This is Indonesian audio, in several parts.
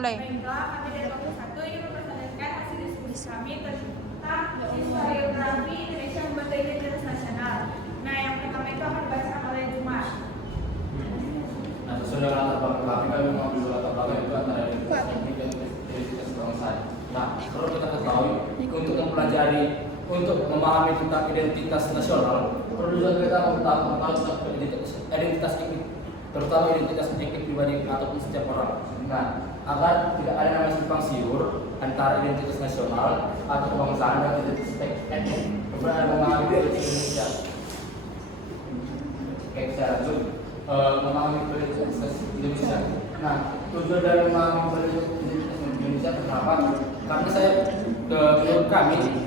Baiklah, kami dari Kelompok 1 ingin memperkenalkan hasil diskusi kami tentang historiografi Indonesia membentuk identitas nasional. Nah, yang pertama itu akan dibacakan oleh Jumat. Nah, sesuai dengan latar belakang kami mengambil latar belakang itu antara identitas bangsa. Nah, perlu kita ketahui untuk mempelajari, untuk memahami tentang identitas nasional, perlu juga kita mengetahui tentang identitas terutama identitas pribadi ataupun setiap orang. Nah, agar tidak ada namanya simpang siur antara identitas nasional atau kebangsaan dan identitas etnik, kemudian ada memahami identitas Indonesia. Kayak saya langsung memahami identitas Indonesia. Nah, tujuan dari memahami identitas Indonesia kenapa? Karena saya menurut kami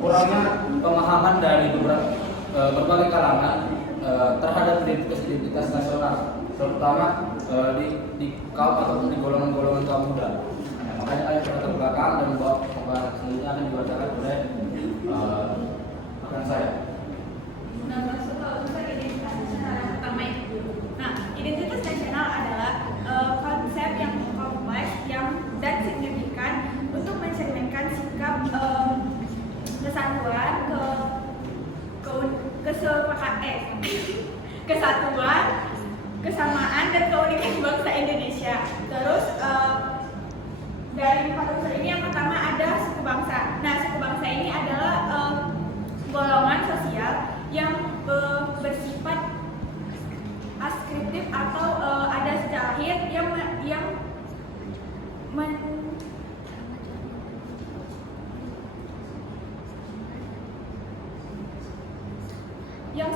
kurangnya pemahaman dari berbagai kalangan terhadap identitas nasional, terutama di kaum ataupun di golongan-golongan kaum muda. Makanya ada latar belakang dan bahwa pembahasan selanjutnya akan dibacakan oleh rekan saya. Nah, masuk ke unsur identitas nasional yang pertama itu. Nah, identitas nasional adalah konsep yang kompleks dan signifikan untuk mencerminkan sikap kesatuan, kesatuan, kesamaan dan keunikan bangsa Indonesia. Terus dari empat unsur ini yang pertama ada suku bangsa. Nah, suku bangsa ini adalah golongan sosial yang bersifat askriptif atau ada sejak lahir yang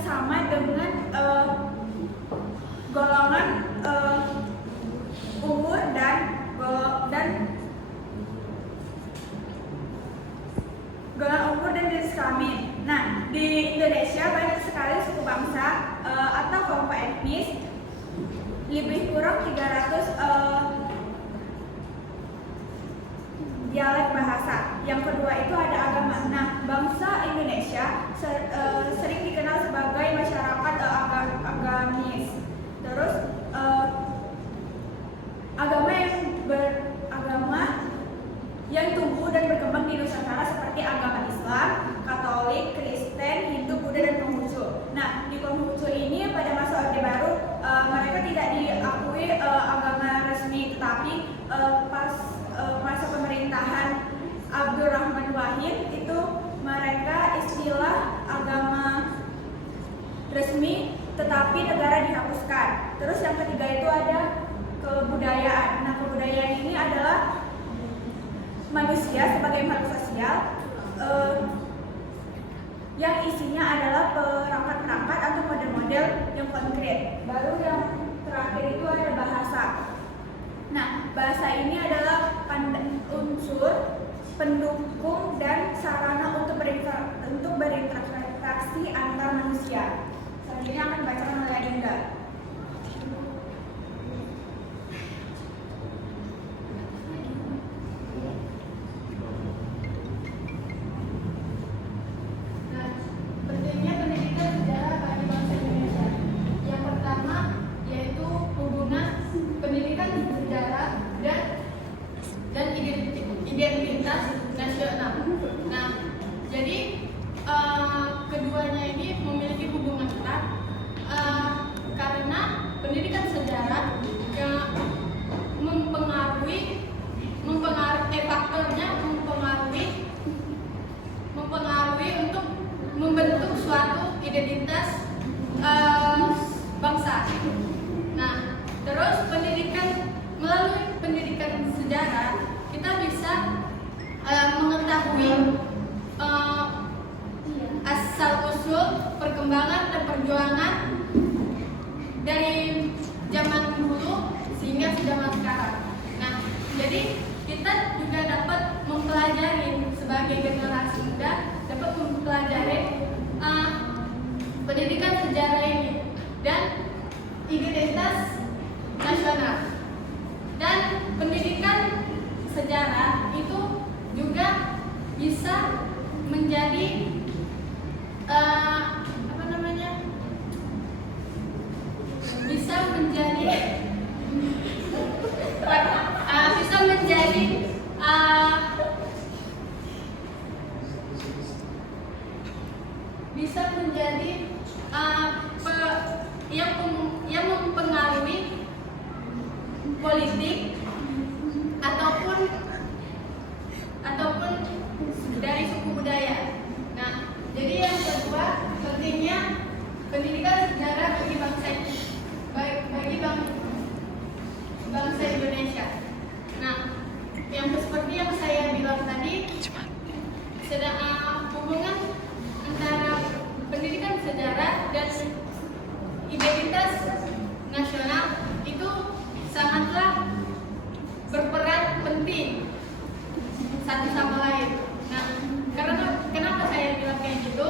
sama dengan golongan umur dan jenis kelamin. Nah, di Indonesia banyak sekali suku bangsa atau kelompok etnis, lebih kurang 300 dialek bahasa. Yang kedua itu ada agama. Nah, bangsa Indonesia sering dikenal sebagai masyarakat agamis. Terus agama yang tumbuh dan berkembang di Nusantara seperti agama Islam, Katolik, Kristen, Hindu, Buddha, dan Konghucu. Nah, di Konghucu ini pada masa Orde Baru mereka tidak diakui agama resmi, tetapi pas masa pemerintahan Abdurrahman Wahid itu mereka istilah agama resmi tetapi negara dihapuskan. Terus yang ketiga itu ada kebudayaan. Nah, kebudayaan ini adalah manusia sebagai makhluk sosial yang isinya adalah perangkat-perangkat atau model-model yang konkret. Baru yang terakhir itu ada bahasa. Nah, bahasa ini adalah unsur pendukung dan sarana untuk berinteraksi antar manusia. Selanjutnya akan dibacakan oleh Adinda. Identitas nasional. Nah, jadi keduanya ini memiliki hubungan erat karena pendidikan sejarah yang mempengaruhi faktornya mempengaruhi untuk membentuk suatu identitas bangsa. Nah, terus melalui pendidikan sejarah kita bisa mengetahui asal usul perkembangan dan perjuangan dari zaman dulu sehingga zaman sekarang. Nah, jadi kita juga dapat mempelajari sebagai generasi muda dapat mempelajari pendidikan sejarah ini dan identitas nasional. Dan pendidikan sejarah itu juga bisa menjadi bisa menjadi penting satu sama lain. Nah, kenapa saya bilang kayak gitu?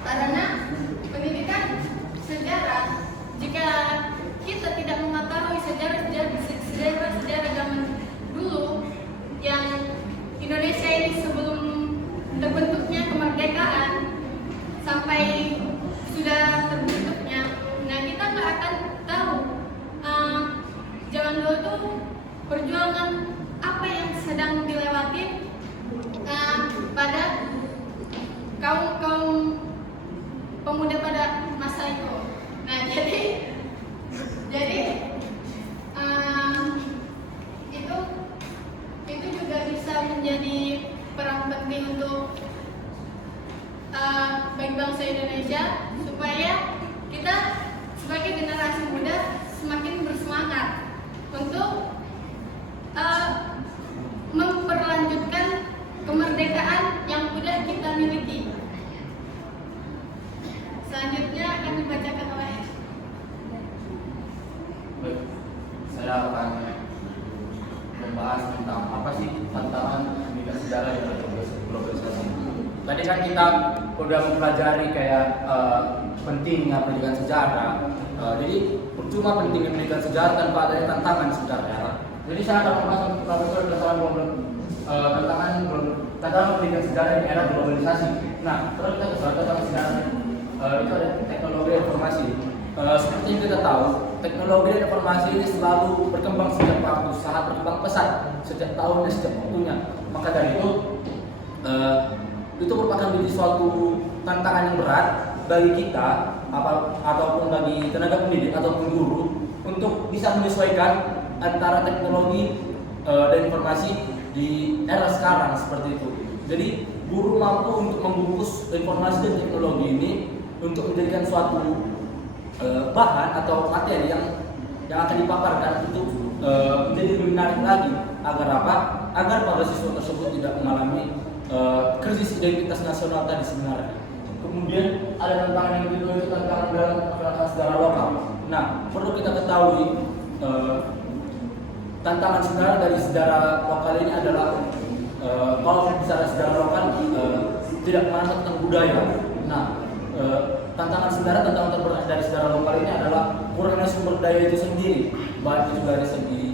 Karena pendidikan sejarah, jika kita tidak mengetahui sejarah zaman dulu yang Indonesia ini sebelum terbentuknya kemerdekaan sampai sudah terbentuknya, nah kita nggak akan tahu zaman dulu tuh perjuangan apa yang sedang dilewati pada kaum pemuda pada masa itu. Nah, jadi itu juga bisa menjadi peran penting untuk bagi bangsa Indonesia, supaya kita sebagai generasi muda semakin bersemangat untuk memperlanjutkan kemerdekaan yang sudah kita miliki. Selanjutnya akan dibacakan oleh Baik, saya akan membahas tentang apa sih tantangan pendidikan sejarah yang globalisasi. Tadi kan kita udah mempelajari kayak pentingnya pendidikan sejarah. Jadi percuma pentingnya pendidikan sejarah tanpa adanya tantangan sebenarnya. Jadi saya akan membahas tantangan pendidikan sejarah di era globalisasi. Nah, kalau kita tentang sejarah itu ada teknologi informasi. Seperti yang kita tahu, teknologi dan informasi ini selalu berkembang setiap waktu, sangat berkembang pesat setiap tahun dan setiap waktunya. Maka dari itu merupakan menjadi suatu tantangan yang berat bagi kita ataupun bagi tenaga pendidik ataupun guru untuk bisa menyesuaikan antara teknologi dan informasi di era sekarang seperti itu. Jadi guru mampu untuk membungkus informasi dan teknologi ini untuk menjadikan suatu bahan atau materi yang akan dipaparkan untuk menjadi lebih menarik lagi agar apa? Agar para siswa tersebut tidak mengalami krisis identitas nasional tadi sebenarnya. Kemudian ada tantangan yang kedua, itu tantangan dalam masyarakat secara lokal. Nah, perlu kita ketahui tantangan sebenarnya dari sejarah lokal ini adalah kalau bicara sejarah lokal tidak mengenal tentang budaya. Nah, tantangan terberat dari sejarah lokal ini adalah kurangnya sumber daya itu sendiri, baik itu dari segi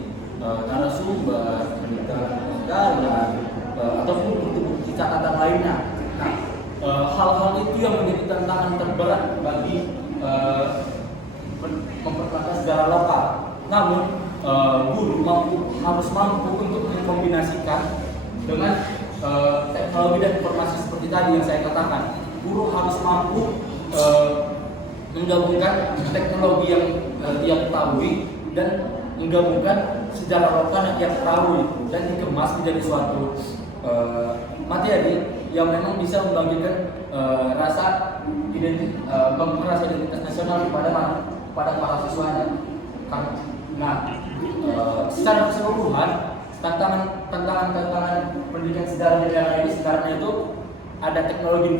narasumber, pendidikan negara, ataupun bukti-bukti catatan lainnya. Nah, hal-hal itu yang menjadi tantangan terberat bagi memperkenalkan sejarah lokal. Namun guru harus mampu untuk mengkombinasikan dengan teknologi dan informasi seperti tadi yang saya katakan. Guru harus mampu menggabungkan teknologi yang dia ketahui dan menggabungkan sejarah lokal yang dia ketahui dan dikemas menjadi suatu materi yang memang bisa membagikan rasa identitas nasional kepada para siswanya. Nah, secara keseluruhan tantangan pendidikan sejarah di era ini sebenarnya itu ada teknologi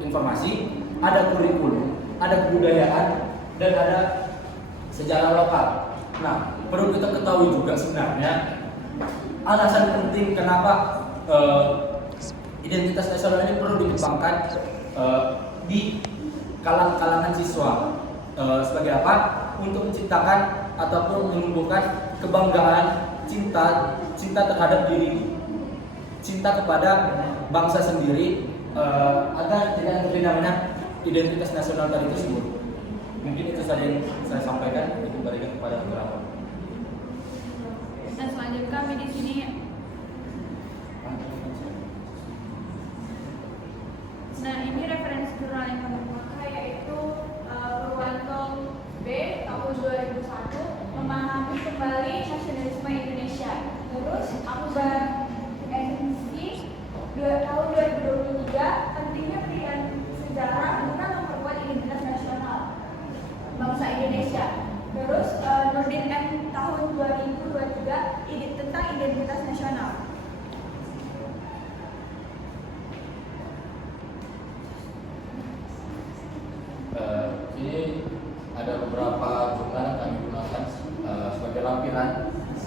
informasi, ada kurikulum, ada kebudayaan, dan ada sejarah lokal. Nah, perlu kita ketahui juga sebenarnya alasan penting kenapa identitas nasional ini perlu dikembangkan di kalangan siswa. Sebagai apa? Untuk menciptakan ataupun menumbuhkan kebanggaan, cinta terhadap diri, cinta kepada bangsa sendiri, agar tidak terhina identitas nasional tadi tersebut. Mungkin itu saja yang saya sampaikan, itu berikan kepada moderator. Dan selanjutnya kami di sini. Nah, ini referensi jurnal yang kami pakai yaitu Purwanto B tahun 2001, memahami kembali nasionalisme Indonesia. Terus Akbar NC tahun 2023, pentingnya pendidikan sejarah guna memperkuat identitas nasional bangsa Indonesia. Terus Nurdin M tahun 2023, tentang identitas nasional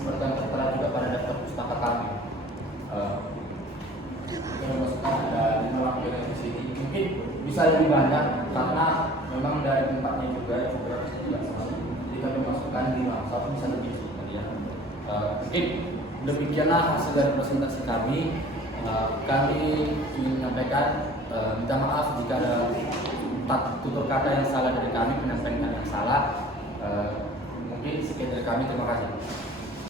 seperti yang tertera juga pada daftar pustaka kami. Kita masukkan ada 5 lampion di sini. Mungkin bisa lebih banyak karena memang dari tempatnya juga juga sama. Jadi kami masukkan 5, satu bisa lebih tadi ya. Mungkin demikianlah hasil dari presentasi kami. Kami ingin menyampaikan minta maaf jika ada tutur kata yang salah dari kami, penyampaian yang salah. Mungkin sekian dari kami, terima kasih.